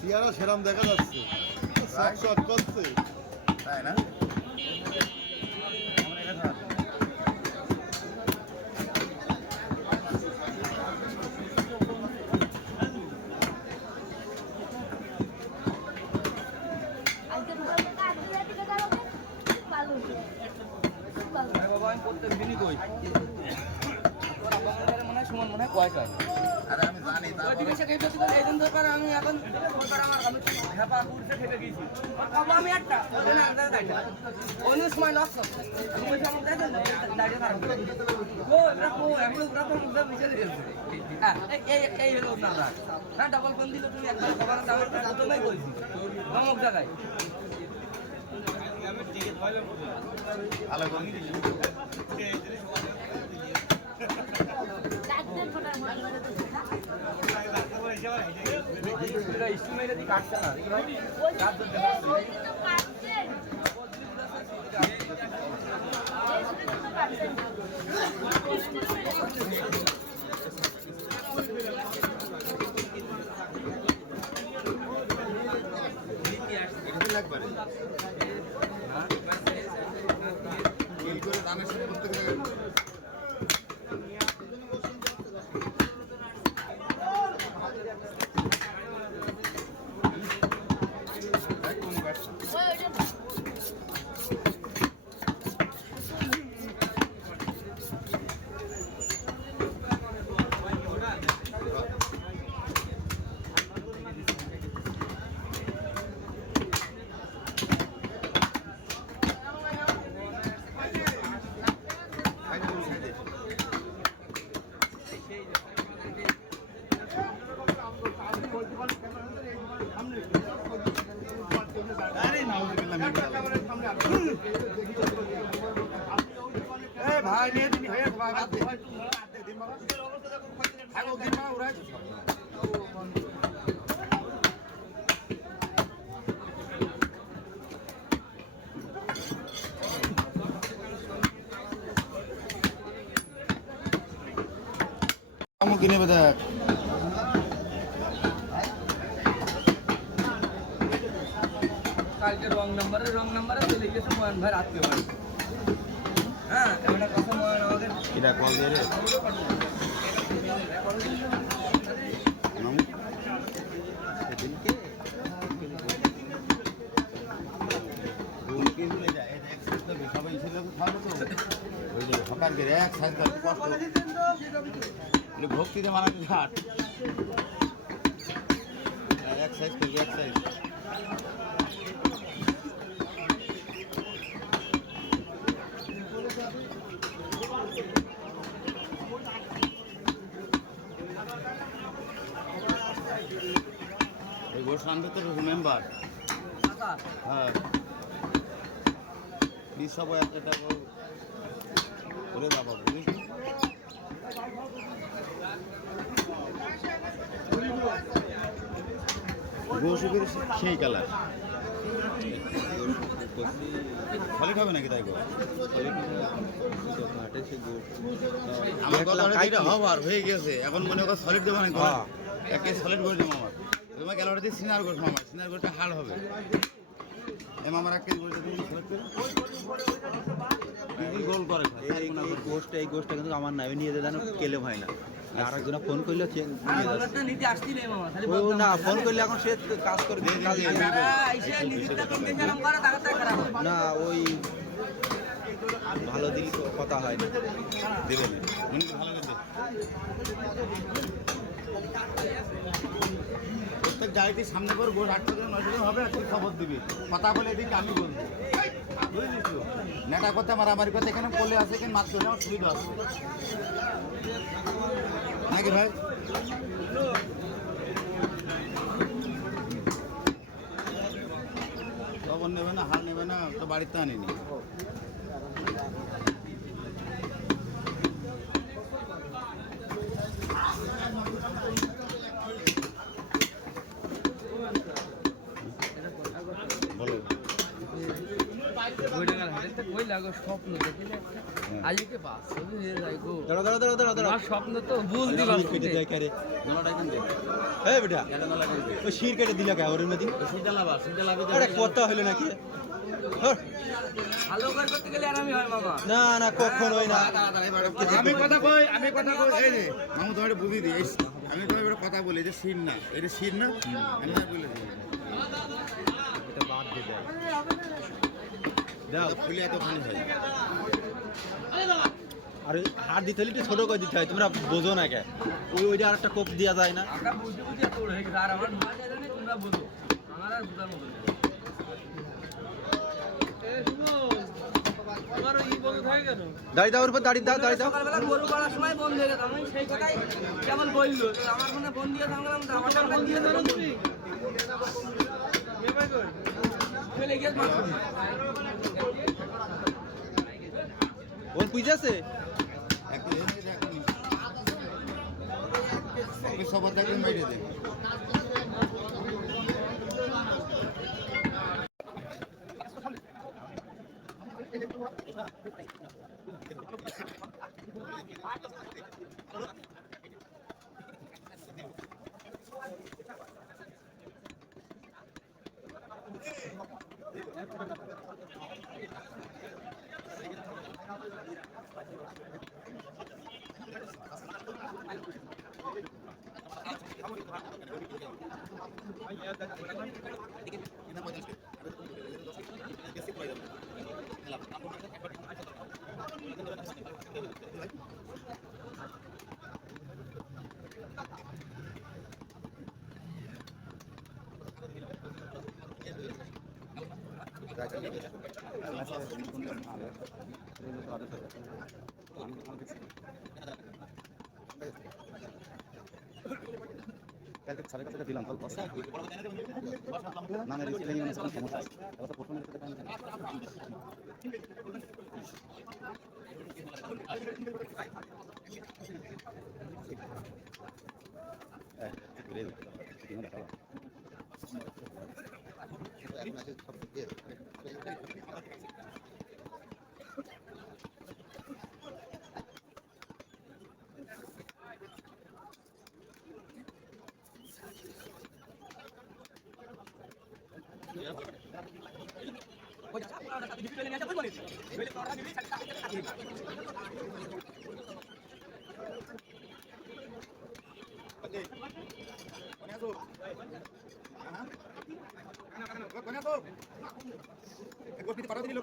চেহারা সেরাম দেখা যাচ্ছে, শট করছে তাই না? বাবা আমি প্রত্যেক দিনই কই মনে হয় সমান মনে হয় পয়সা। আরে আমি জানি আমি এখন আমি খেপা করতে খেপে গেছি আমি একটা অন্য সময় লস এই হলো না ডাবল ফোন দিল তুমি একবার খবর প্রথমেই বলছি অমুক জায়গায় কাটছে না ভাই নিয়ে দিন হয়ে ভাই বাদ দে দিন বাবা থাকো দিন বাবা উড়াই কিনে দেখ কালকে রং নাম্বারে চলে গেছে মোহন ভাই রাত্রে বাড়ি। হ্যাঁ এবারে কথা মোহন আমাদের এটা কল দিয়ে রে ভক্তিতে মানাতে ঘাট এক সাইজ করবে এক সাইজ এই গোশ আনবে তো মেম্বার হ্যাঁ প্লিজ সব একটা করে বাবা বুঝিস গোশুকের সেই কালার সলিড হবে নাকি তাই আমার কথা হবার হয়ে গেছে এখন মনে কর সলিড দেবো না একে সলিড করে দেবো আমার তোমার ক্যালোরি দিয়ে সিনার গোশ মামার সিনার গোশটা হার্ড হবে এম আমার এক কেজি গোলটা তুমি গোল করে এই গোষ্ঠটা কিন্তু আমার নামে নিয়ে যেতে কেলে হয় না আর একজনে ফোন করলে না ফোন করলে এখন সে কাজ করে না ওই ভালো দিল কথা হয় না দেবেন ভালো প্রত্যেক গাড়িটির সামনে করে গোল 8 থেকে 9 হবে আর খবর দিবি কথা বলে এদিকে আমি বলবো বুঝলিস। এটা করতে মারামারি করতে এখানে পড়লে আছে এখানে মারতে হলে আমার সুবিধা আছে নাকি ভাই? খবর নেবে না, হাল নেবে না, তো বাড়িতে আনিনি। বলো স্বপ্ন দেখলে আজকে পাস হয়ে যায় গো। দাঁড়া দাঁড়া দাঁড়া দাঁড়া দাঁড়া আমার স্বপ্ন তো ভুল দিবা কেটে দেয় কারে দোলাটা এখান থেকে এই বেটা এটা দোলা দিয়ে ওই শির কেটে দিলা কে ওর মধ্যে সিটা লাভা আরে কথা হইলো নাকি হর, ভালো করে করতে গেলে আর আমি হয় মামা। না না কখন হয় না আমি কথা কই এই যে মামু তোমার বুঝি দিই আমি তোমার একটা কথা বলি যে শির না এটা শির না আমি না বলে দিই এটা বাদ দে দাও ফুলে এত খালি হয় আরে হাত দিতে হলে একটু ছোট করে দিতে হয় তোমরা বোঝো না কে ওইটা আরেকটা কোপ দেওয়া যায় না আমরা বুঝে বুঝে তোর হয়ে গেছে আর আমার বুঝা যায় না তোমরা বুঝো আমার আর বুঝার মতো নেই। দাঁড়িয়ে দাও ওর উপর দাঁড়িয়ে দাও দাঁড়িয়ে দাও সকালবেলা গরু পাড়ার সময় বন্ধ হয়ে গেছে আমি সেই কথাই কেমন বললো তো আমার ফোনে ফোন দিয়ে থাকলাম তো আমার ফোন দিয়ে ধরো তুমি ফেলে গিয়ে মারো ওর পুজো আছে একটু সবার দেখলে মেরে দেয় দিলাম গোষ্ঠীতে পাঠাতে দিল